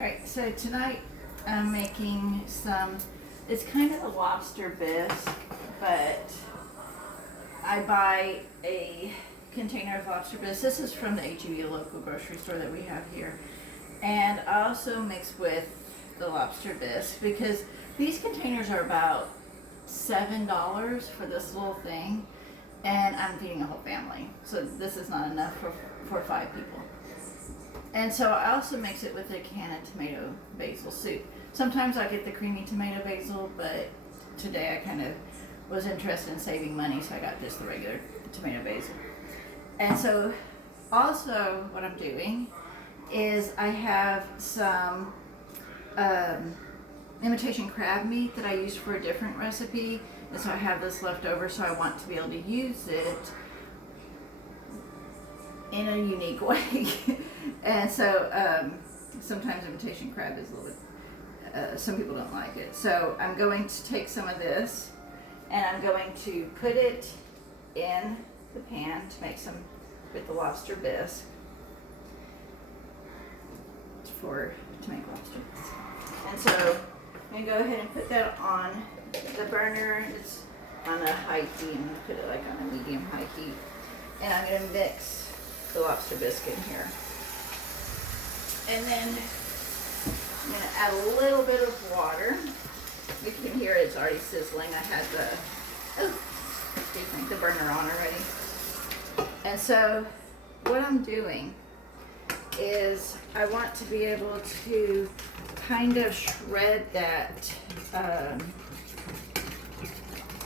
Alright, so tonight I'm making it's kind of a lobster bisque, but I buy a container of lobster bisque. This is from the H-E-B, a local grocery store that we have here. And I also mix with the lobster bisque because these containers are about $7 for this little thing, and I'm feeding a whole family. So this is not enough for 5 people. And so I also mix it with a can of tomato basil soup. Sometimes I get the creamy tomato basil, but today I kind of was interested in saving money, so I got just the regular tomato basil. And so also what I'm doing is I have some imitation crab meat that I used for a different recipe. And so I have this left over, so I want to be able to use it in a unique way. And so sometimes imitation crab is a little bit, some people don't like it. So I'm going to take some of this and I'm going to put it in the pan to make some with the lobster bisque to make lobster bisque. And so I'm going to go ahead and put that on the burner. It's on a high heat. I'm going to put it like on a medium high heat. And I'm going to mix the lobster bisque in here. And then I'm going to add a little bit of water. You can hear it's already sizzling. I had the burner on already. And so what I'm doing is I want to be able to kind of shred that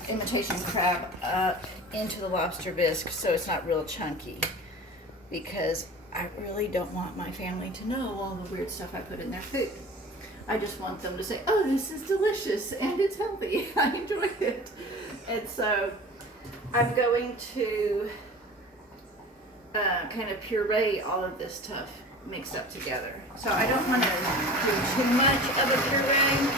imitation crab up into the lobster bisque so it's not real chunky, because I really don't want my family to know all the weird stuff I put in their food. I just want them to say, oh, this is delicious and it's healthy. I enjoy it. And so I'm going to kind of puree all of this stuff mixed up together. So I don't want to do too much of a puree.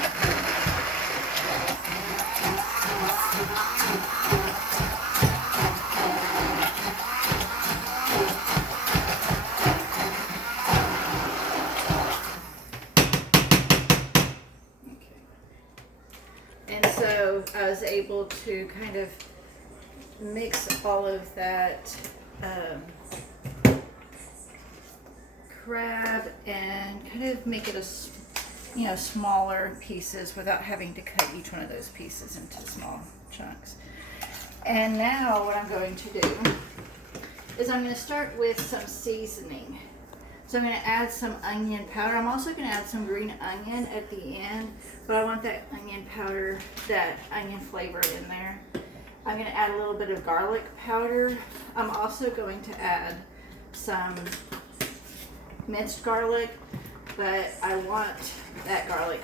And so I was able to kind of mix all of that crab and kind of make it smaller pieces without having to cut each one of those pieces into small chunks. And now what I'm going to do is I'm going to start with some seasoning. So I'm going to add some onion powder. I'm also going to add some green onion at the end, but I want that onion powder, that onion flavor in there. I'm going to add a little bit of garlic powder. I'm also going to add some minced garlic, but I want that garlic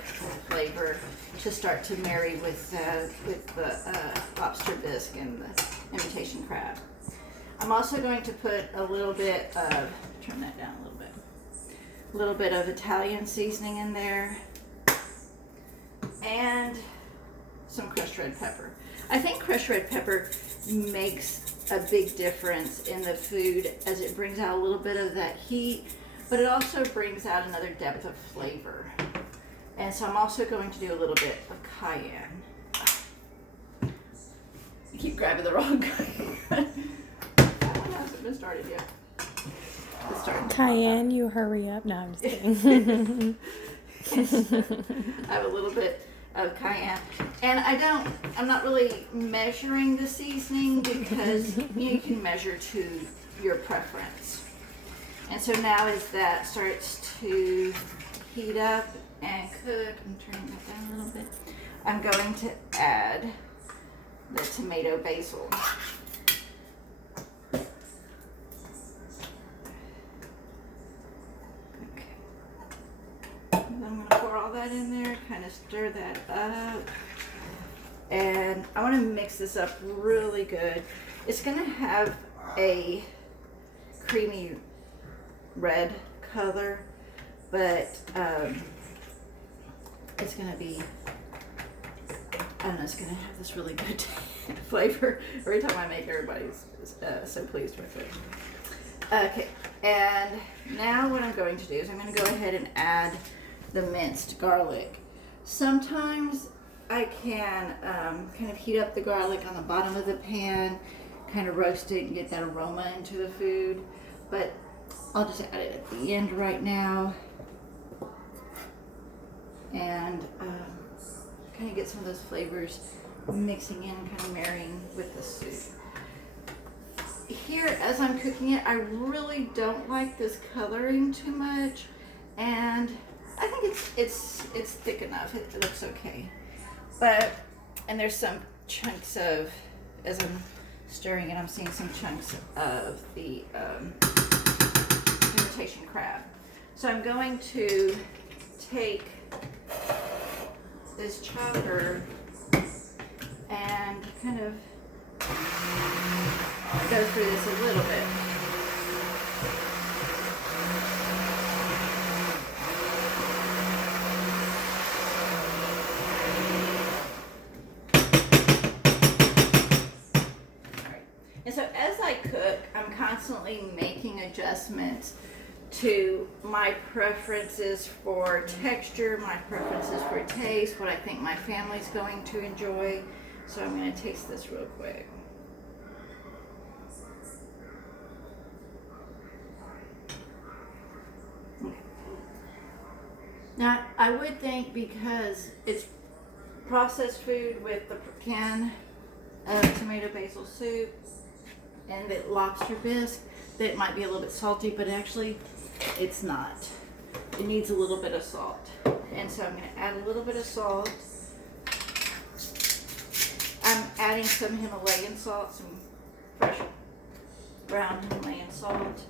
flavor to start to marry with the lobster bisque and the imitation crab. I'm also going to put a little bit of, turn that down a little bit of Italian seasoning in there, and some crushed red pepper. I think crushed red pepper makes a big difference in the food as it brings out a little bit of that heat, but it also brings out another depth of flavor. And so I'm also going to do a little bit of cayenne. I keep grabbing the wrong cayenne. That one hasn't been started yet. It's starting. Cayenne, you hurry up. No, I'm just kidding. I have a little bit of cayenne, and I'm not really measuring the seasoning because you can measure to your preference. And so now as that starts to heat up and cook, I'm turning that down a little bit, I'm going to add the tomato basil. I'm going to pour all that in there, kind of stir that up. And I want to mix this up really good. It's going to have a creamy red color, but it's going to be, I don't know, it's going to have this really good flavor. Every time I make, everybody's so pleased with it. Okay, and now what I'm going to do is I'm going to go ahead and add the minced garlic. Sometimes I can kind of heat up the garlic on the bottom of the pan, kind of roast it and get that aroma into the food, but I'll just add it at the end right now, and kind of get some of those flavors mixing in and kind of marrying with the soup. Here, as I'm cooking it, I really don't like this coloring too much, and I think it's thick enough. It looks okay, and there's some chunks of, as I'm stirring it, I'm seeing some chunks of the imitation crab. So I'm going to take this chopper and kind of go through this a little bit. And so as I cook, I'm constantly making adjustments to my preferences for texture, my preferences for taste, what I think my family's going to enjoy. So I'm going to taste this real quick. Okay. Now, I would think because it's processed food with the can of tomato basil soup and the lobster bisque, that it might be a little bit salty, but actually it's not. It needs a little bit of salt. And so I'm going to add a little bit of salt. I'm adding some Himalayan salt, some fresh ground Himalayan salt,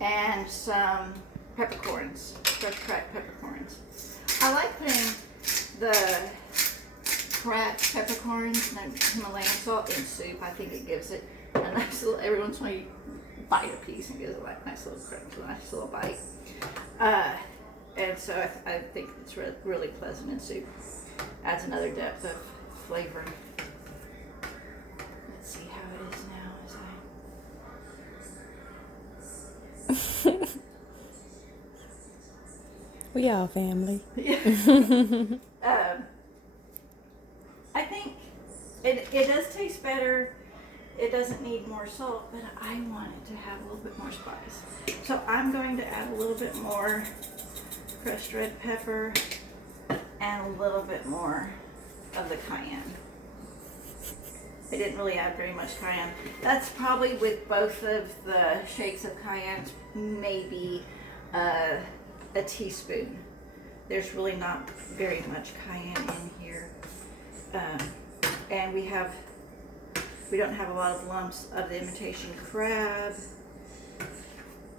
and some peppercorns, fresh cracked peppercorns. I like putting the cracked peppercorns and Himalayan salt in soup. I think it gives it a nice little, every once in a while you bite a piece and gives it like a nice little crunch, a nice little bite. And so I think it's really pleasant in soup. Adds another depth of flavor. Let's see how it is now as We all family. I think it does taste better. It doesn't need more salt, but I want it to have a little bit more spice. So I'm going to add a little bit more crushed red pepper and a little bit more of the cayenne. I didn't really add very much cayenne. That's probably, with both of the shakes of cayenne, maybe a teaspoon. There's really not very much cayenne in here. And we don't have a lot of lumps of the imitation crab.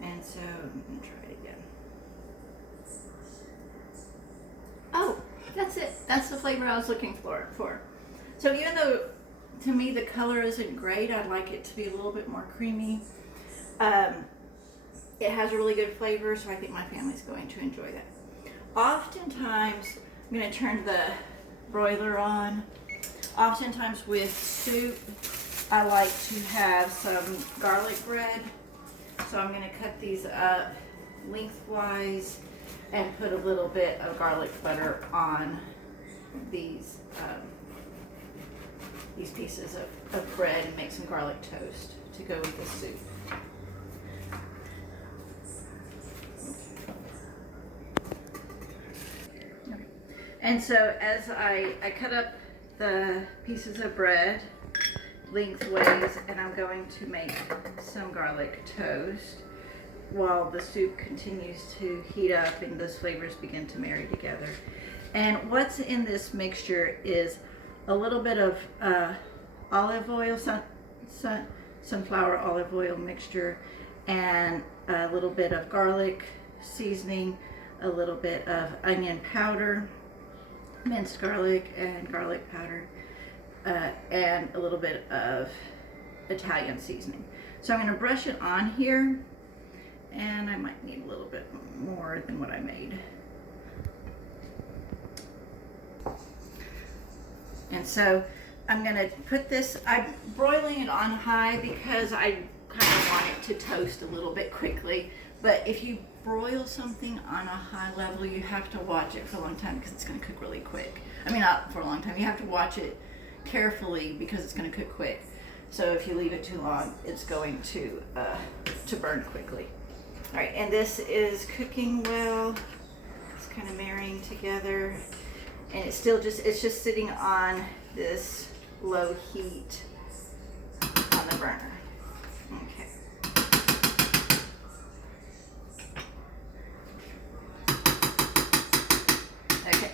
And so I'm gonna try it again. Oh, that's it. That's the flavor I was looking for. So even though to me the color isn't great, I'd like it to be a little bit more creamy. It has a really good flavor, so I think my family's going to enjoy that. Oftentimes, I'm gonna turn the broiler on. Oftentimes with soup, I like to have some garlic bread. So I'm gonna cut these up lengthwise and put a little bit of garlic butter on these pieces of bread and make some garlic toast to go with the soup. And so as I cut up the pieces of bread lengthways, and I'm going to make some garlic toast while the soup continues to heat up and those flavors begin to marry together. And what's in this mixture is a little bit of olive oil, sunflower olive oil mixture, and a little bit of garlic seasoning, a little bit of onion powder, minced garlic and garlic powder, and a little bit of Italian seasoning. So I'm going to brush it on here, and I might need a little bit more than what I made. And so I'm going to put this, I'm broiling it on high because I kind of want it to toast a little bit quickly. But if you broil something on a high level, you have to watch it for a long time because it's going to cook really quick. I mean, not for a long time. You have to watch it carefully because it's going to cook quick. So if you leave it too long, it's going to burn quickly. All right, and this is cooking well. It's kind of marrying together, and it's just sitting on this low heat on the burner. Okay. Okay,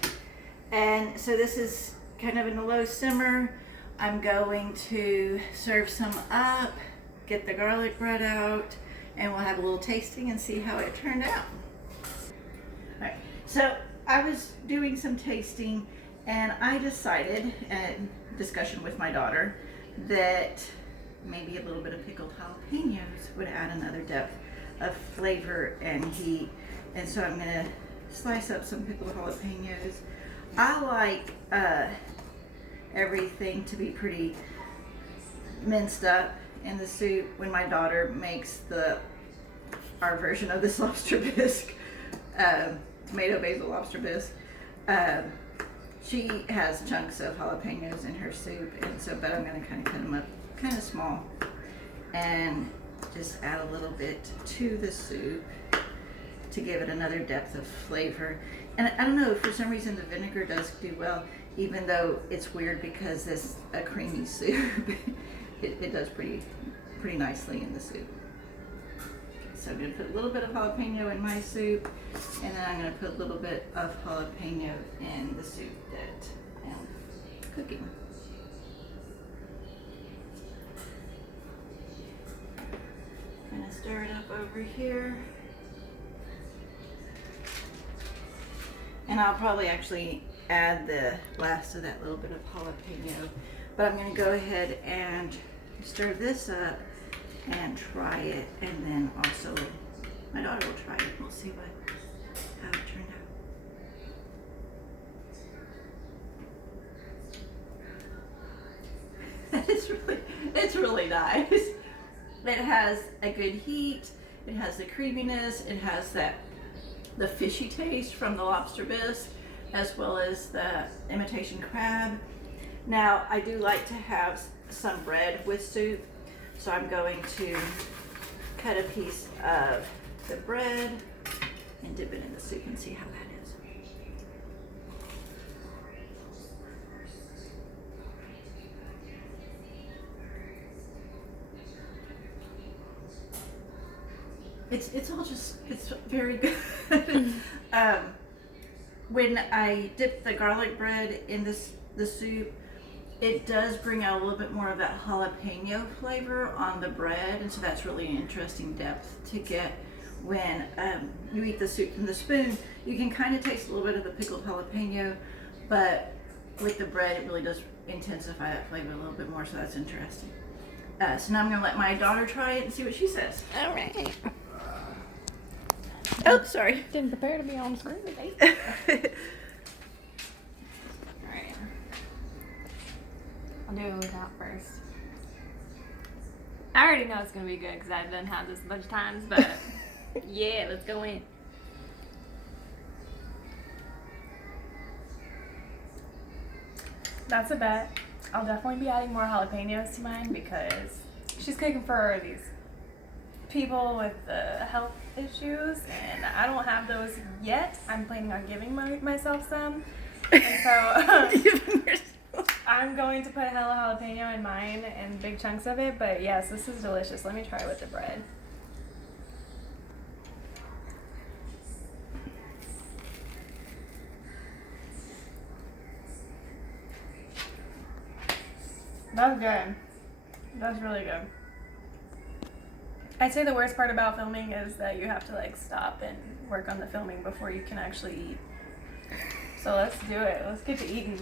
and so this is kind of in a low simmer. I'm going to serve some up, get the garlic bread out, and we'll have a little tasting and see how it turned out. All right, so I was doing some tasting, and I decided, in discussion with my daughter, that maybe a little bit of pickled jalapenos would add another depth of flavor and heat. And so I'm gonna slice up some pickled jalapenos. I like everything to be pretty minced up in the soup. When my daughter makes our version of this lobster bisque, tomato basil lobster bisque, she has chunks of jalapenos in her soup, and so but I'm going to kind of cut them up kind of small and just add a little bit to the soup to give it another depth of flavor. And I don't know, for some reason the vinegar does do well, even though it's weird because this a creamy soup. it does pretty nicely in the soup. So I'm going to put a little bit of jalapeno in my soup, and then I'm going to put a little bit of jalapeno in the soup that I'm cooking. Going to stir it up over here. And I'll probably actually add the last of that little bit of jalapeno. But I'm going to go ahead and stir this up and try it, and then also my daughter will try it. We'll see how it turned out. It's really nice. It has a good heat. It has the creaminess. It has the fishy taste from the lobster bisque, as well as the imitation crab. Now, I do like to have some bread with soup, so I'm going to cut a piece of the bread and dip it in the soup and see how that is. It's very good. When I dip the garlic bread in the soup, it does bring out a little bit more of that jalapeno flavor on the bread, and so that's really an interesting depth to get. When you eat the soup from the spoon, you can kind of taste a little bit of the pickled jalapeno, but with the bread, it really does intensify that flavor a little bit more, so that's interesting. So now I'm going to let my daughter try it and see what she says. All right. Oh, sorry. Didn't prepare to be on screen today. Alright. I'll do it without first. I already know it's going to be good because I've done had this a bunch of times, but yeah, let's go in. That's a bet. I'll definitely be adding more jalapenos to mine because she's cooking for these people with health issues, and I don't have those yet. I'm planning on giving myself some, and so I'm going to put hella jalapeno in mine and big chunks of it. But yes, this is delicious. Let me try with the bread. That's good. That's really good. I'd say the worst part about filming is that you have to like stop and work on the filming before you can actually eat. So let's do it. Let's get to eating.